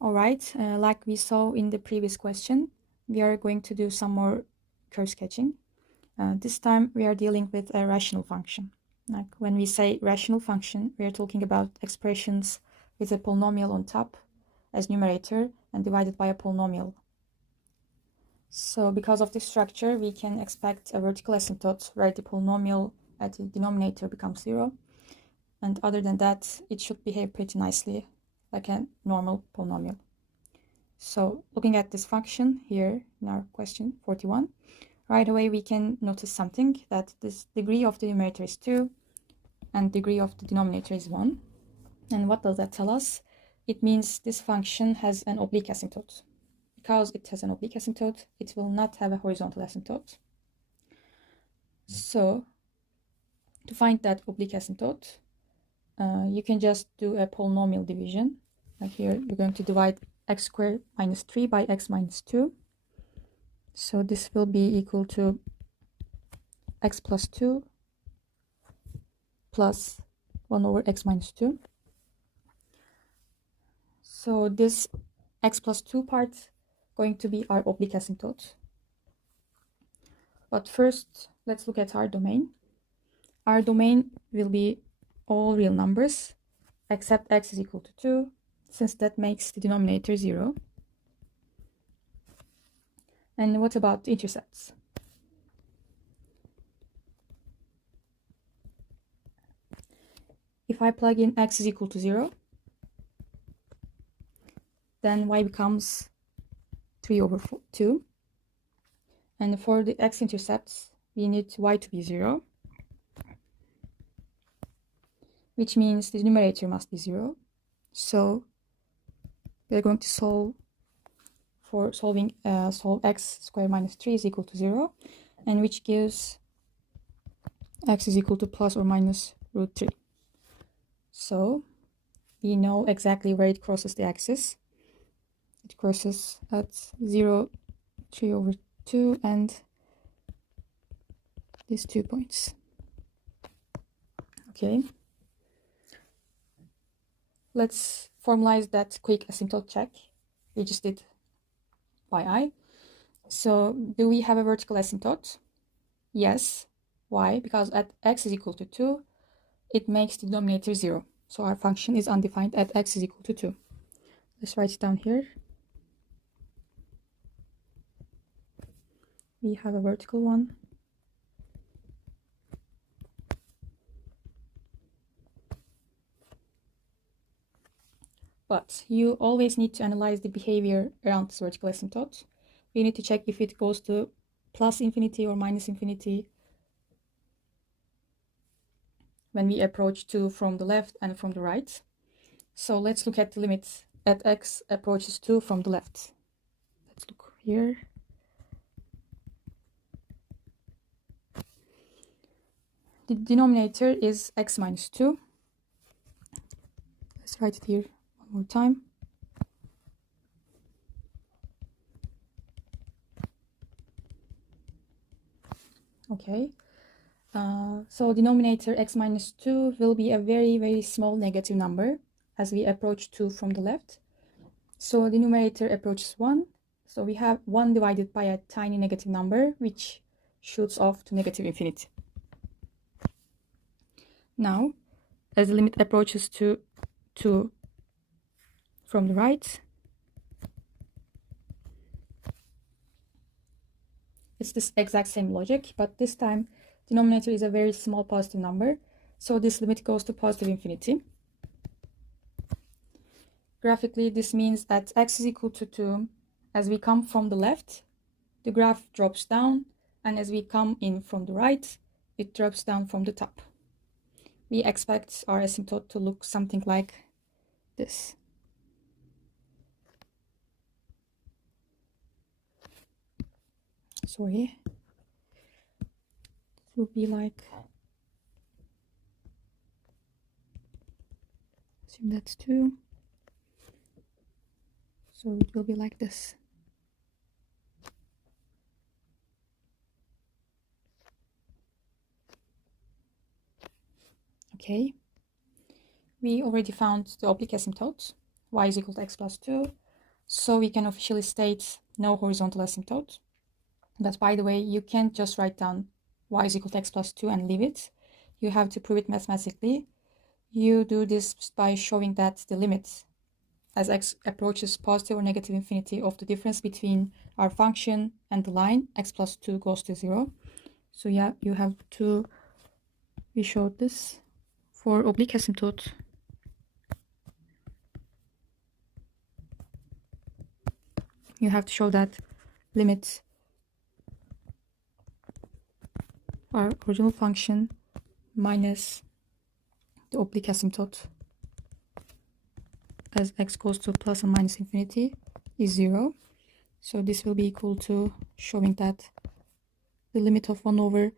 Alright, like we saw in the previous question, we are going to do some more curve sketching. This time we are dealing with a rational function. Like when we say rational function, we are talking about expressions with a polynomial on top as numerator and divided by a polynomial. So because of this structure, we can expect a vertical asymptote where the polynomial at the denominator becomes 0. And other than that, it should behave pretty nicely like a normal polynomial. So looking at this function here in our question 41, right away we can notice something, that this degree of the numerator is 2 and degree of the denominator is 1. And what does that tell us? It means this function has an oblique asymptote. Because it has an oblique asymptote, it will not have a horizontal asymptote. So to find that oblique asymptote, you can just do a polynomial division. Like here, you're going to divide x squared minus 3 by x minus 2. So this will be equal to x plus 2 plus 1 over x minus 2. So this x plus 2 part going to be our oblique asymptote. But first, let's look at our domain. Our domain will be all real numbers except x is equal to 2, since that makes the denominator 0. And what about the intercepts? If I plug in x is equal to 0, then y becomes 3 over 2. And for the x-intercepts, we need y to be 0, which means the numerator must be 0. So we're going to solve x squared minus 3 is equal to 0, and which gives x is equal to plus or minus root 3. So we know exactly where it crosses the axis. It crosses at 0, 3 over 2, and these 2 points. Okay. Let's formalize that quick asymptote check we just did by eye. So do we have a vertical asymptote? Yes. Why? Because at x is equal to 2, it makes the denominator 0. So our function is undefined at x is equal to 2. Let's write it down here. We have a vertical one. But you always need to analyze the behavior around this vertical asymptote. You need to check if it goes to plus infinity or minus infinity when we approach 2 from the left and from the right. So let's look at the limit at x approaches 2 from the left. Let's look here. The denominator is x minus 2. Let's write it here one more time. Okay. So denominator x minus 2 will be a very, very small negative number as we approach 2 from the left. So the numerator approaches 1. So we have 1 divided by a tiny negative number, which shoots off to negative infinity. Now, as the limit approaches to 2 from the right, it's this exact same logic, but this time denominator is a very small positive number, so this limit goes to positive infinity. Graphically, this means that x is equal to 2, as we come from the left, the graph drops down, and as we come in from the right, it drops down from the top. We expect our asymptote to look something like this. Sorry. It will be like, assume that's 2. So it will be like this. Okay. We already found the oblique asymptote. Y is equal to x plus 2. So we can officially state no horizontal asymptote. But by the way, you can't just write down y is equal to x plus 2 and leave it. You have to prove it mathematically. You do this by showing that the limit as x approaches positive or negative infinity of the difference between our function and the line, x plus 2 goes to 0. So yeah, you have to, we showed this for oblique asymptote. You have to show that limit our original function minus the oblique asymptote as x goes to plus and minus infinity is 0. So this will be equal to showing that the limit of 1 over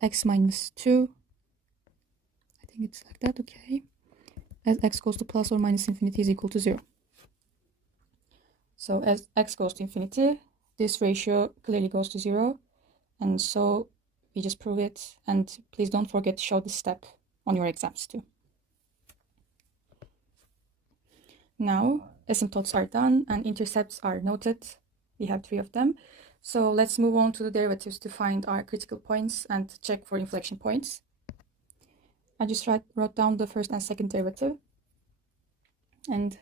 x minus 2, I think it's like that, okay, as x goes to plus or minus infinity is equal to 0. So as x goes to infinity, this ratio clearly goes to 0, and so we just prove it. And please don't forget to show this step on your exams too. Now asymptotes are done and intercepts are noted. We have 3 of them. So let's move on to the derivatives to find our critical points and check for inflection points. I just wrote down the first and second derivative, and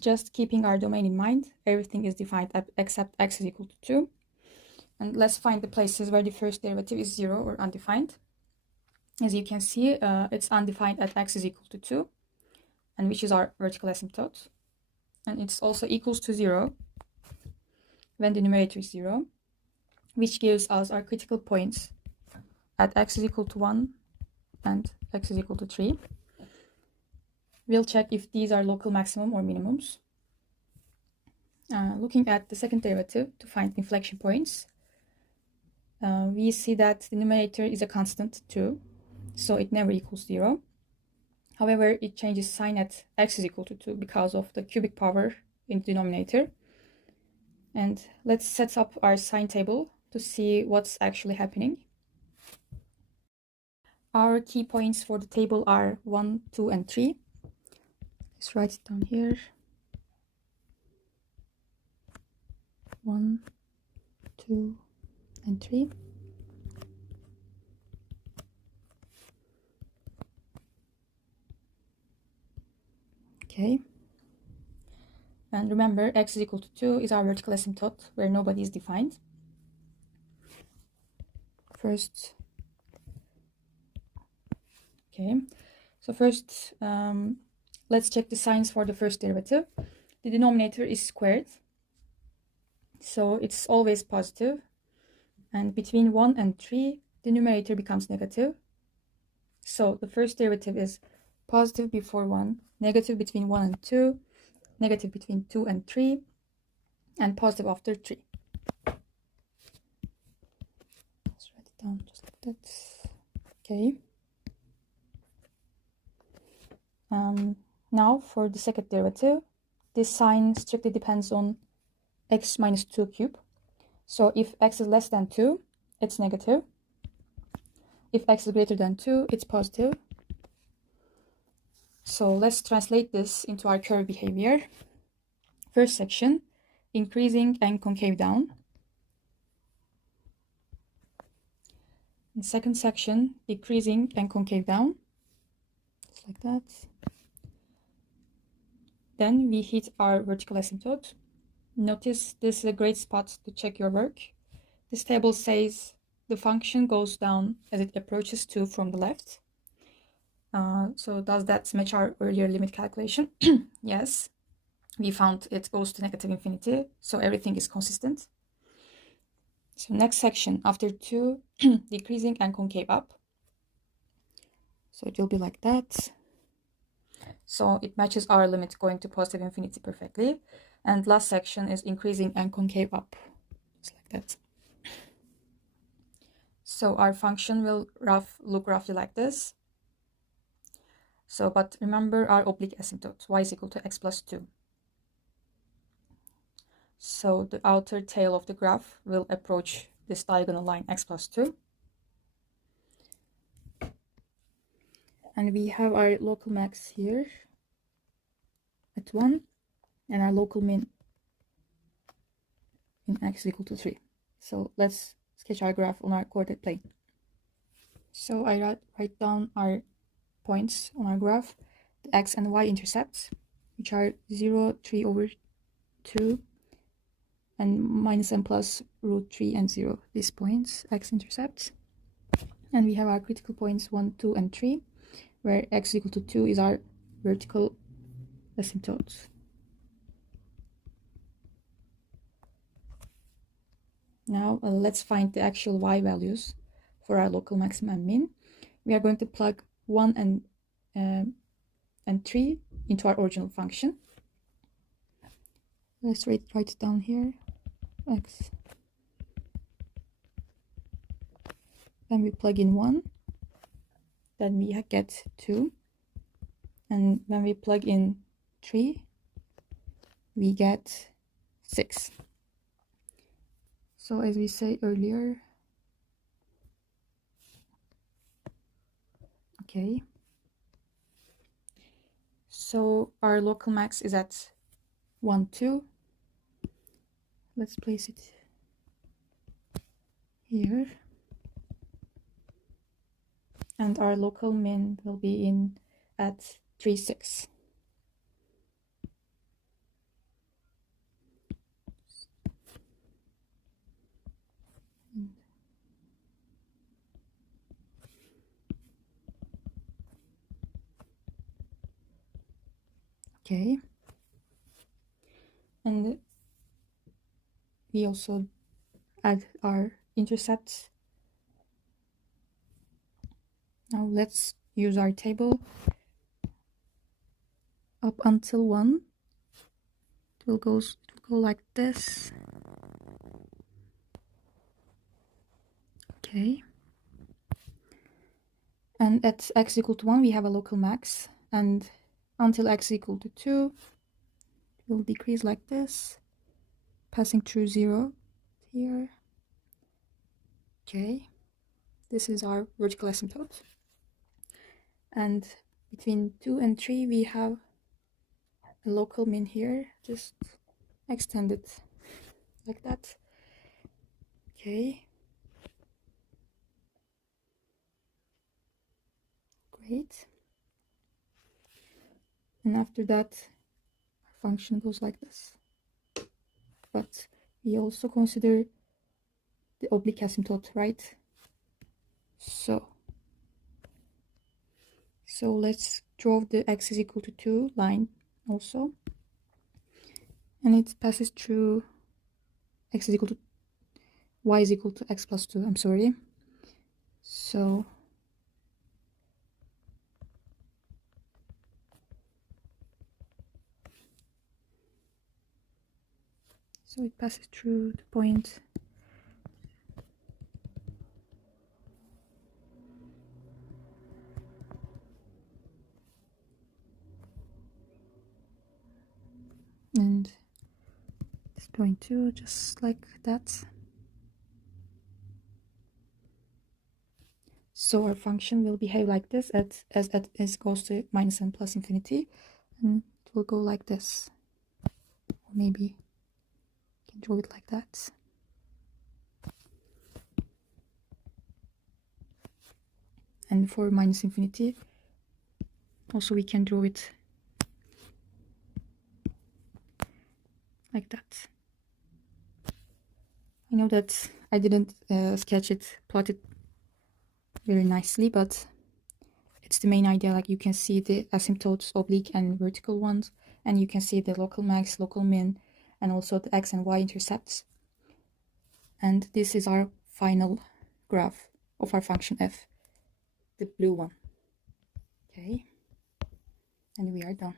just keeping our domain in mind, everything is defined except x is equal to 2. And let's find the places where the first derivative is 0 or undefined. As you can see, it's undefined at x is equal to 2, and which is our vertical asymptote. And it's also equals to 0 when the numerator is 0, which gives us our critical points at x is equal to 1 and x is equal to 3. We'll check if these are local maximum or minimums. Looking at the second derivative to find inflection points, we see that the numerator is a constant 2, so it never equals 0. However, it changes sign at x is equal to 2 because of the cubic power in the denominator. And let's set up our sign table to see what's actually happening. Our key points for the table are 1, 2, and 3. Let's write it down here. 1, 2, and 3. Okay. And remember, x is equal to 2 is our vertical asymptote where nobody is defined. First, okay, so first, let's check the signs for the first derivative. The denominator is squared, so it's always positive. And between 1 and 3, the numerator becomes negative. So the first derivative is positive before 1, negative between 1 and 2, negative between 2 and 3, and positive after 3. Let's write it down just like that. Okay. Now for the second derivative, this sign strictly depends on x minus 2 cube. So if x is less than 2, it's negative. If x is greater than 2, it's positive. So let's translate this into our curve behavior. First section, increasing and concave down. In second section, decreasing and concave down. Just like that. Then we hit our vertical asymptote. Notice this is a great spot to check your work. This table says the function goes down as it approaches 2 from the left. So does that match our earlier limit calculation? Yes. We found it goes to negative infinity, so everything is consistent. So next section, after 2, decreasing and concave up. So it will be like that. So it matches our limit going to positive infinity perfectly. And last section is increasing and concave up, just like that. So our function will look roughly like this. So, but remember our oblique asymptote, y is equal to x plus 2. So the outer tail of the graph will approach this diagonal line x plus 2. And we have our local max here at 1. and our local min in x is equal to 3. So let's sketch our graph on our coordinate plane. So I write down our points on our graph, the x and y intercepts, which are 0, 3 over 2, and minus and plus root 3 and 0. These points, x-intercepts. And we have our critical points 1, 2, and 3, where x is equal to 2 is our vertical asymptote. Now let's find the actual y values for our local maximum and min. We are going to plug 1 and 3 into our original function. Let's write it down here. X. Then we plug in 1. Then we get 2. And when we plug in 3, we get 6. So as we said earlier, okay. So our local max is at 1, 2. Let's place it here. And our local min will be in at 3, 6. Okay. And we also add our intercepts. Now let's use our table. Up until 1, it will go like this. Okay. And at x equal to 1, we have a local max. And until x equal to 2, it will decrease like this, passing through 0 here. Okay. This is our vertical asymptote. And between 2 and 3, we have a local min here. Just extend it like that. Okay. Great. And after that, our function goes like this. But we also consider the oblique asymptote, right? So let's draw the x is equal to 2 line also. And it passes through x is equal to y is equal to x plus 2, I'm sorry. So it passes through the point and this point too, just like that. So our function will behave like this as it goes to minus and plus infinity, and it will go like this. Or maybe you can draw it like that. And for minus infinity, also we can draw it like that. I know that I didn't plot it very nicely, but it's the main idea. Like, you can see the asymptotes, oblique and vertical ones, and you can see the local max, local min, and also the x and y intercepts. And this is our final graph of our function f, the blue one. Okay, and we are done.